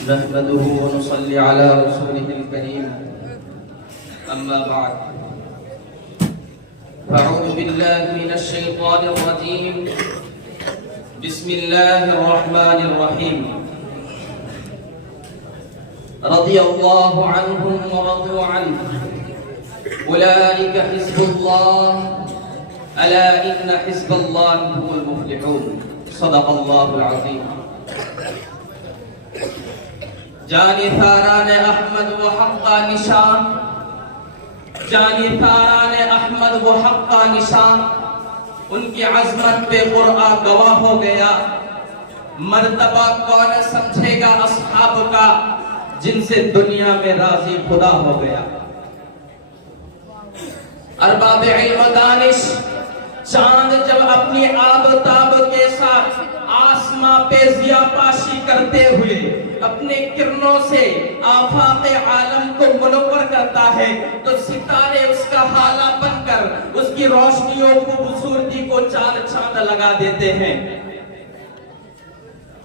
نحمده ونصلي على رسوله الكريم أما بعد فأعوذ بالله من الشيطان الرجيم بسم الله الرحمن الرحيم رضي الله عنهم ورضوا عنه أولئك حزب الله ألا إن حزب الله هم المفلحون صدق الله العظيم جانی ثاران احمد و حقا نشان جانی ثاران احمد و حقا نشان ان کی عظمت پہ قرآن گواہ ہو گیا مرتبہ کون سمجھے گا اصحاب کا جن سے دنیا میں راضی خدا ہو گیا ارباب علم دانش چاند جب اپنی آب تاب کے ساتھ آسماں پہ ضیاء پاشی کرتے ہوئے اپنے کرنوں سے آفاق عالم کو منور کرتا ہے تو ستارے اس کا حالہ بن کر اس کی روشنیوں کو خوبصورتی کو چال چاند لگا دیتے ہیں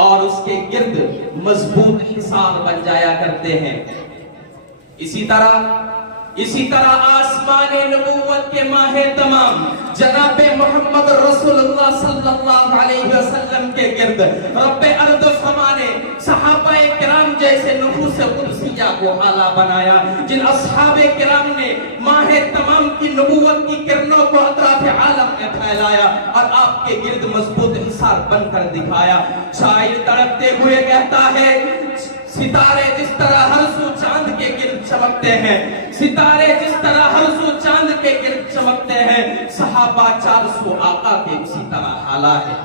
اور اس کے گرد مضبوط حصار بن جایا کرتے ہیں اسی طرح آسمان نبوت کے ماہ تمام جناب محمد رسول اللہ صلی اللہ علیہ وسلم کے گرد رب ارض و سما نے صحابہ کرام جیسے نفوس قدسیہ کو اعلیٰ بنایا جن اصحاب کرام نے ماہ تمام کی نبوت کی کرنوں کو اطراف عالم میں پھیلایا اور آپ کے گرد مضبوط حصار بن کر دکھایا شاعر تڑپتے ہوئے کہتا ہے ستارے جس طرح ہر سو چاند کے گرد چمکتے ہیں ستارے جس طرح ہر سو چاند کے گرد چمکتے ہیں صحابہ 400 آقا کے اسی طرح حالہ ہے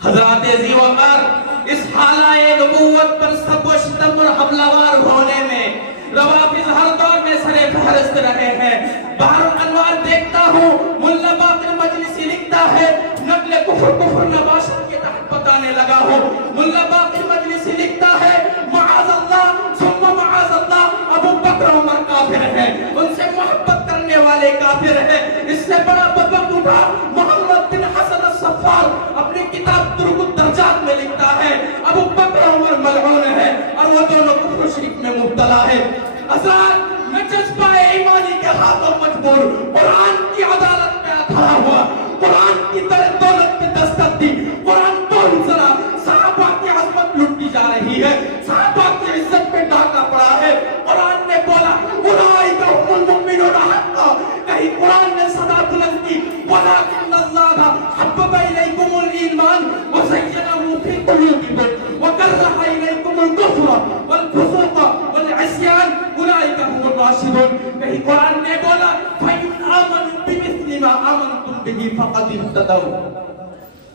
حضرات ذی وقار اس حالہ نبوت پر سب و شتم اور حملہ ہونے میں روافظ ہر دور میں سرے فہرست رہے ہیں بحر الانوار دیکھتا ہوں ملا باقر مجلسی لکھتا ہے نقل کفر نباشت کے تحت بتانے لگا ہوں ملا باقر مجلسی لکھتا ہے معاذ اللہ ثم معاذ اللہ ابو بکر عمر کافر ہے ان سے محبت کرنے والے کافر ہیں اس سے بڑا بدبخت اٹھا محمد بن حسن الصفار اپنی کتاب ترک الدرجات میں لکھتا ہے ابو بکر عمر ملعون ہے اور وہ دونوں کفر شرک میں مبتلا ہے حضرات میں جذبہ ایمانی کے ہاتھوں مجبور قرآن کی عدالت میں کھڑا ہوا قرآن کی طرح دولت کی دستک دی قرآن بول ذرا صحابہ کی عظمت لٹی جا رہی ہے صحابہ کی عزت پہ ڈاکہ پڑا ہے قرآن نے بولا اولئک هم المؤمنون حقا کہیں قرآن نے صدا بلند کی ولکن اللہ حبب الیکم الایمان وزینہ فی قلوبکم وکرہ الیکم الکفر والفسوق والعصیان اولئک هم الراشدون کہیں قرآن نے بولا فإن آمنوا بمثل ما آمنتم به فقد اهتدوا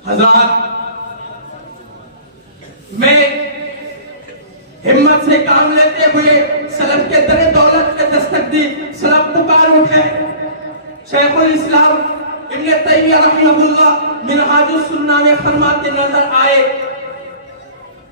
حضرات میں ہمت سے کام لیتے ہوئے سلف کے در دولت میں دستک دی سلف پکار اٹھے شیخ الاسلام ابن تیمیہ رحمہ اللہ منہاج السنہ میں فرماتے نظر آئے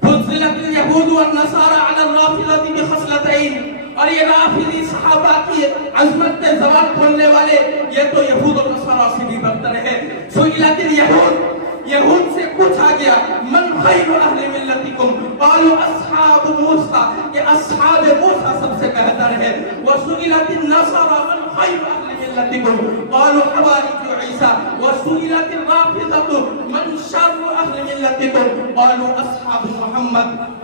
فضلت الیہود والنصارى علی الرافضۃ بخصلتین اور یہ رافضی صحابہ کی عظمت پہ زوال کھولنے والے یہ تو یہود و نصارہ سے بھی بدتر ہے سئلت الیہود یہود سے پوچھا گیا من خیر اہل ملتکم قالوا اصحاب موسیٰ کہ اصحاب موسیٰ سب سے بہتر ہے وسئلت النصارى من خیر اہل ملتکم قالوا حوارج عیسیٰ وسئلت الرافضۃ من شر اہل ملتکم قالوا اصحاب محمد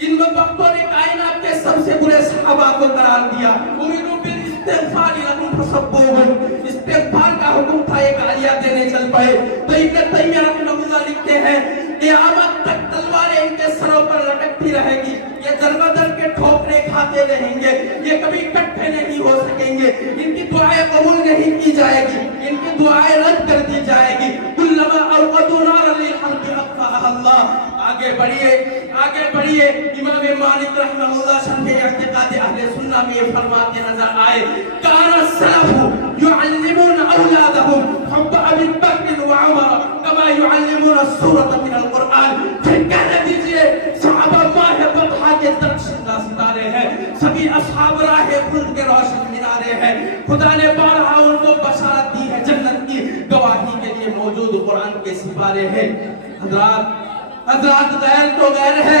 ان وقتوں نے کائنات کے سب سے برے صحابہ کو قرار دیا امیدوں بالاستغفار لکم فسبوہم استغفار کا حکم تھا ایک عالیہ دینے چل پڑے تو ابن تیمیہ رحمہ اللہ لکھتے ہیں قیامت تک تلواریں ان کے سروں پر لٹکتی رہے گی یہ در بدر کے ٹھوکرے کھاتے رہیں گے یہ کبھی اکٹھے نہیں ہو سکیں گے ان کی دعائیں قبول نہیں کی جائے گی ان کی دعائیں رد کر دی جائے گی کلما اوقدوا نارا للحرب اطفاها اللہ آگے بڑھئے امام مالک رحمہ اللہ شرح اعتقاد اہل سنہ میں فرماتے نظر آئے کان السلف يعلمون اولادهم حب ابی بکر وعمر کما يعلمون السورة من القرآن پھر کہنے دیجئے صحابہ ماہ بطحہ کے درخشندہ ستارے ہیں سبھی اصحاب راہ خلد کے روشن مینارے ہیں خدا نے بارہا ان کو بشارت دی ہے جنت کی گواہی کے لیے موجود قرآن کے سپارے ہیں حضرات غیر تو غیر ہے